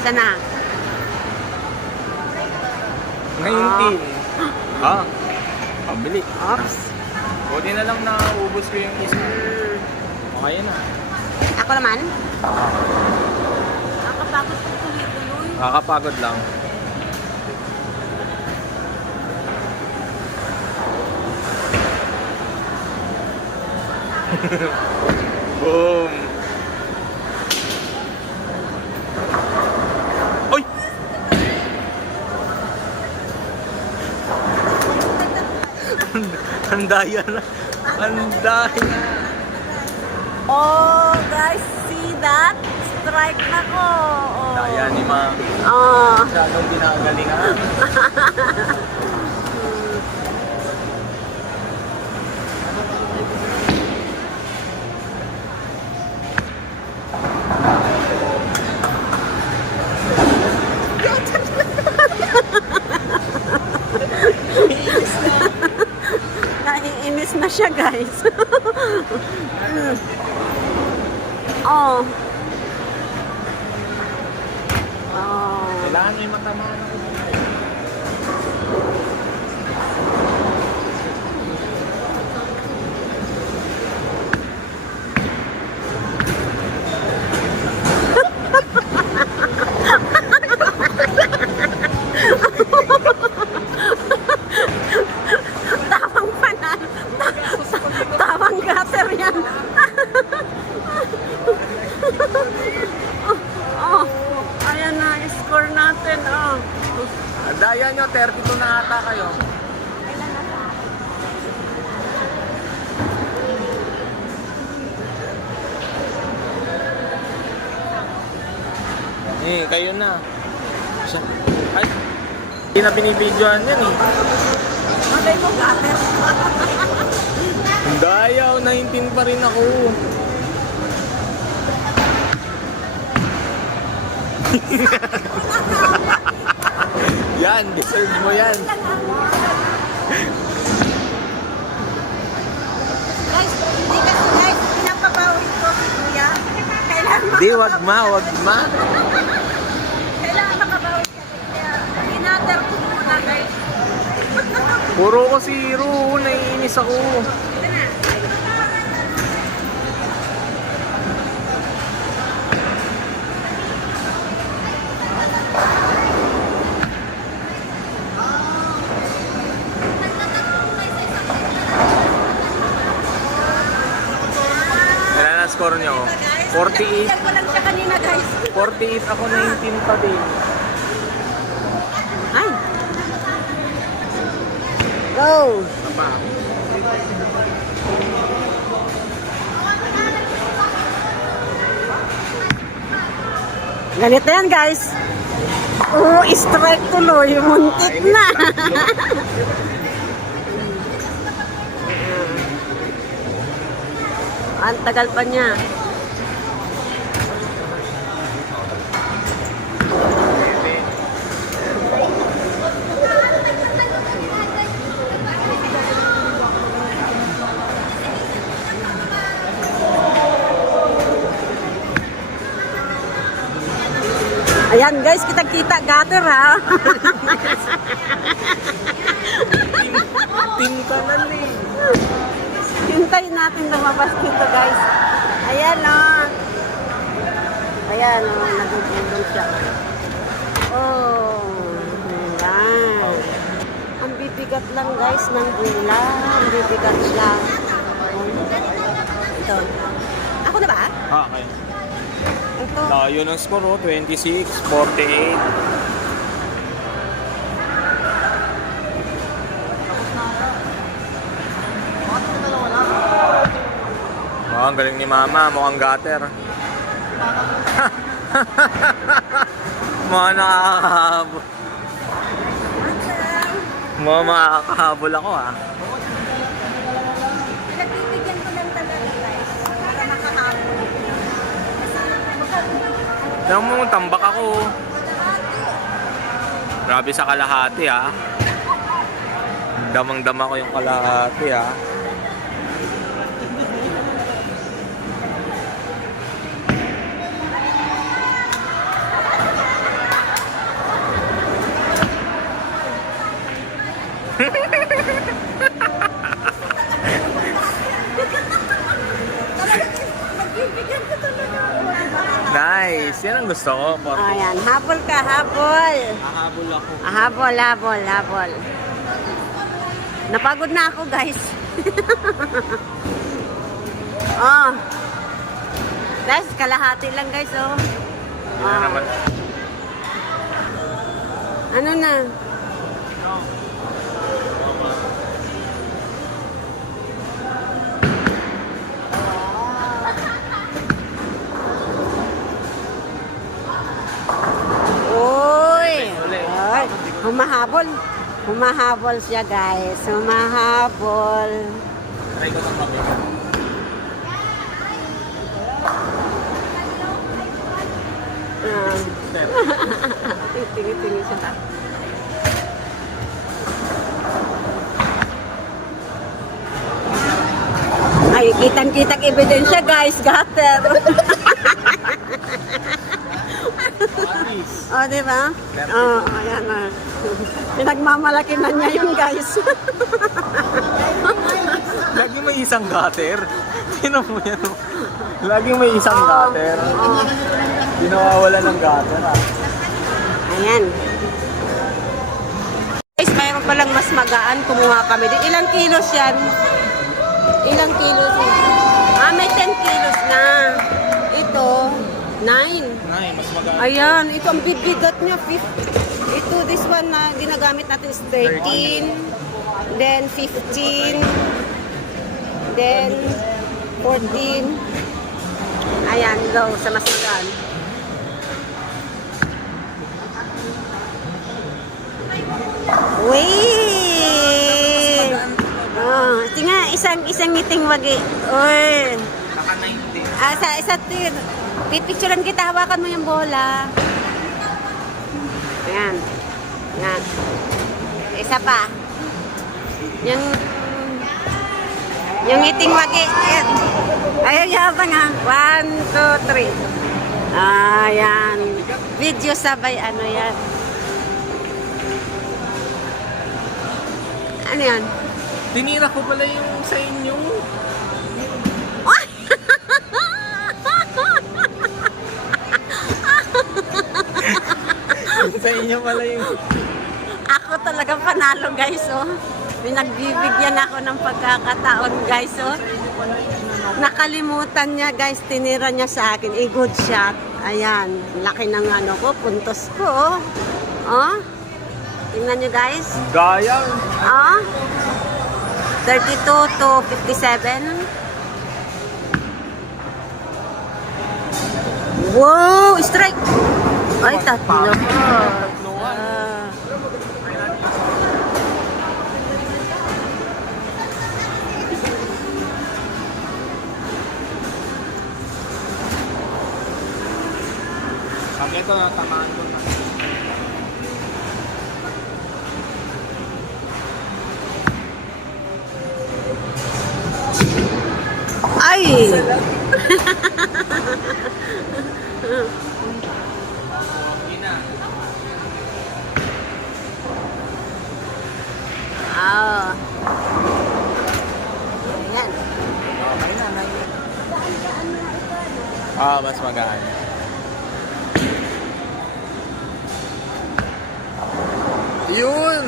Asa na? Ngayon din. Pabili. Oops. Buti na lang naubos ko yung isa. Okay na. Ako naman? Nakapagod ko tuloy-tuloy. Nakakapagod lang. Boom! Oy! Ang daya na. Ang daya. Oh, guys, see that? Strike na ko. Oh. Daya ni Ma. Oh. Masyadong ginagalingan. Naiinis na siya, guys. Oh. Oh. Kailangan may matamaan ako. Tawang panan. Tawang gutter yan. Oh, ayan na, score natin. Oh. Ang daya nyo, 32 na ata kayo. Kayo na. Siya. Ay, hindi na binibidyoan yan eh. Malay mo, gutter. Ang daya, 19 pa rin ako. Yan, deserve mo yan. Guys, hindi kasi guys, pinapabawi ko si Kuya. Kailangan Hindi, wag ma. Kailangan makabawi ka. Kaya, ginater ko muna, guys. Puro ko zero, naiinis ako. Ito na. Kailan na score nyo? 48. Pinagbigan ko lang siya kanina, guys. 48 ako, 19 pa din. Ay. Go. Apa? Ganito yan, guys. Oh, strike tuloy. Muntik na. Ang tagal pa niya. Ayan guys, kita-kita gutter ha. Team ka na eh. Hintayin natin lumabas dito guys. Ayan o. Ayan o, nagugulong siya. Oh, ayan. Ang bibigat lang guys ng gula. Ang bibigat lang. Ito. Ako na ba? Okay. Ito. Layo ng score, 26, 48. Oh, ang galing ni Mama, mukhang gutter. Mukhang nakakahabol. Mukhang makakahabol ako ah. Pinagbibigyan ko lang talaga guys. Para makahabol. Tignan mo, tambak ako. Grabe sa kalahati ah. Damang-dama ko yung kalahati ah. Gusto ko, pork. Ayan, habol ka, habol. Hahabol ako. Habol, habol, habol. Napagod na ako, guys. Oh. Guys, kalahati lang, guys, oh. Hindi na naman. Ano na? Uy! Ay, humahabol. Humahabol siya, guys. Humahabol. Try ko ng pamilya. Tingin-tingin siya. Ay, kitang-kitang ebidensya, guys. Gutter. Oh, di ba? Oh, ayan na. Pinagmamalaki na niya yun, guys. Lagi may isang gutter. Sino mo yan? Lagi may isang gutter. Oh, Hindi nawawala ng gutter ah. ayan. Guys, mayroon palang mas magaan. Kumuha kami. Ilang kilos yan? Ilang kilos? Ah, may 10 kilos na. Ito, 9. Ay, mas magaan. Ayan, ito ang bibigat niya, 50. Ito, this one na ginagamit natin is 13. Then 15. Then 14. Ayan, go sa mas magaan. Wait! Oh, ito nga, isang ngiting wagi. Uy! Naka 90. Isa pipicturean kita, hawakan mo yung bola. Ayan. Ayan. Isa pa. Yung iting wagi. Ayan. Ayaw yabang ha. 1, 2, 3. Ayan. Video sabay ano yan. Ano yan? Tinira ko pala yung sa inyo. Sa inyo pala yung... Ako talaga panalo, guys, oh. Pinagbibigyan ako ng pagkakataon, guys, oh. Nakalimutan niya, guys. Tinira niya sa akin. Good shot. Ayan. Laki ng ano ko. Puntos ko, oh. Oh. Tingnan niyo, guys. Gaya. Oh. 32 to 57. Wow! Strike! Ay, tatlo. Sabi ko na tamaan ko na. Ay! Ah. Ayan. Okay na, ah, mas magaan. Yun!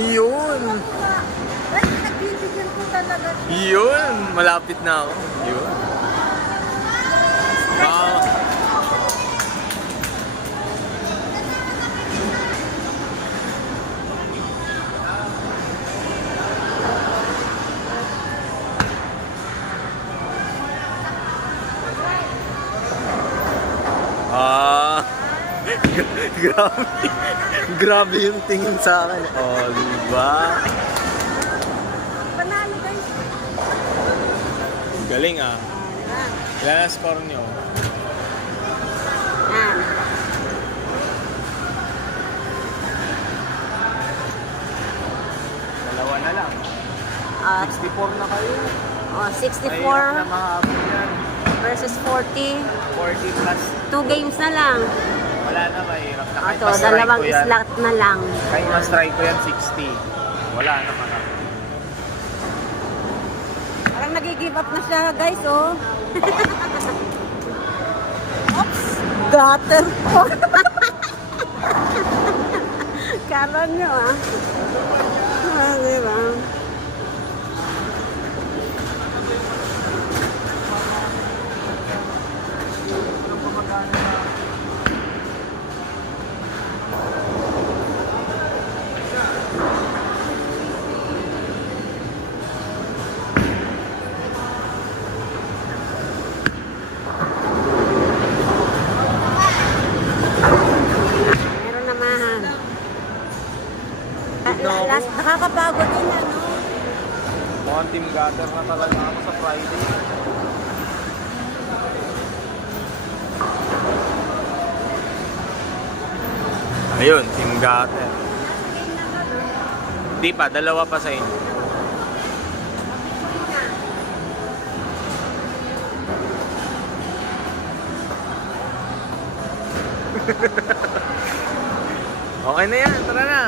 Yun! Nagbibigyan ko talaga. Yun! Malapit na ako. Yun. Wow. Ah, grabe. Grabe yung tingin sa akin. Oh, diba? Panalo, guys. Galing ah. Ilan ang score nyo? Yan. Dalawa na lang. 64 na kayo. Oh, Mahirap 64 na mahabol yan. versus 40. 40 plus. 2 games na lang. Wala na, mahirap na. Kahit Ito, ma-strike dalawang ko yan. slot na lang. Kahit ma-strike ko yan, 60. Wala na ka. Parang nag-give up na siya, guys, oh. Oops! Gutter po. Kala nyo ah. Diba? Meron naman. Nakakapagod din ano. Mukhang team gutter na talaga ako sa Friday. Ayun, team gutter. Di pa, dalawa pa sa inyo. Okay na yan, tara na.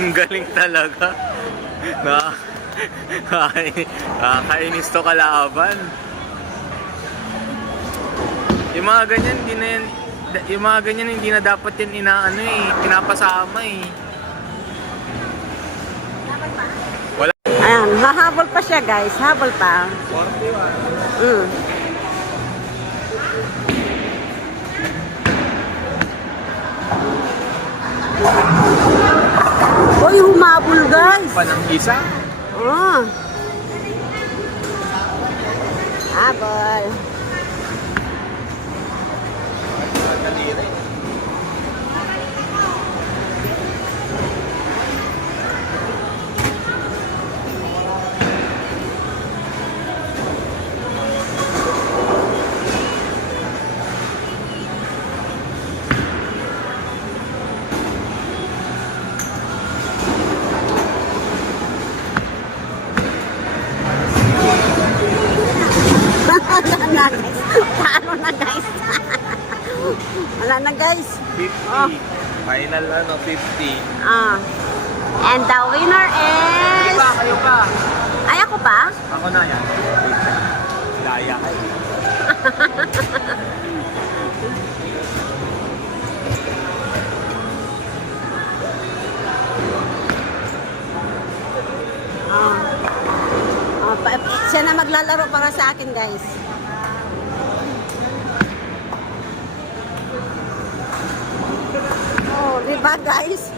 Ang galing talaga. Nakakainis to kalaban. Yung mga ganyan, hindi na yan, yung mga ganyan hindi na dapat yan inaano eh, pinapasama eh. Wala. Ayan, hahabol pa siya guys. Habol pa. 41. Uy, humabol guys. Pa ng isa? Oh. Habol. Daliri. Paano na guys? Wala na guys. 50. Oh. Final ano, 50. Ah. And the winner is... Kayo pa. Ay, ako pa? Ako na yan. Daya kayo. Oh. Oh, siya na maglalaro para sa akin guys. Oh, di ba guys?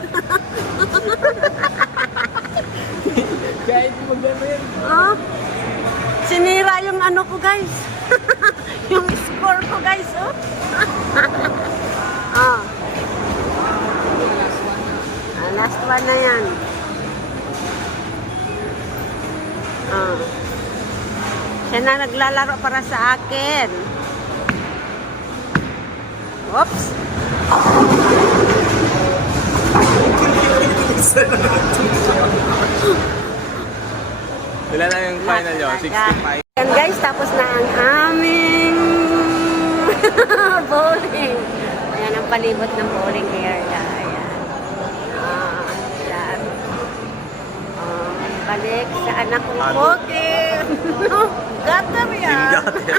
Kahit mo gawin. Oh, sinira yung ano ko guys. Yung score ko guys. Oh. Oh. Ah, last one na yan. Oh. Siya na naglalaro para sa akin. Oops. Ilan na yung final yun? 65. Yan guys, tapos na ang aming bowling. Ayan ang palibot ng bowling area. Ayan. Ayan. Balik sa anak kong poke. Gutter yan. Gutter.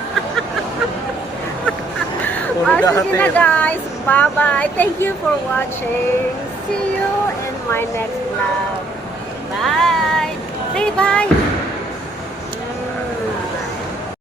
Sige na guys. Bye-bye. Thank you for watching. See you in my next vlog. Bye. Say bye.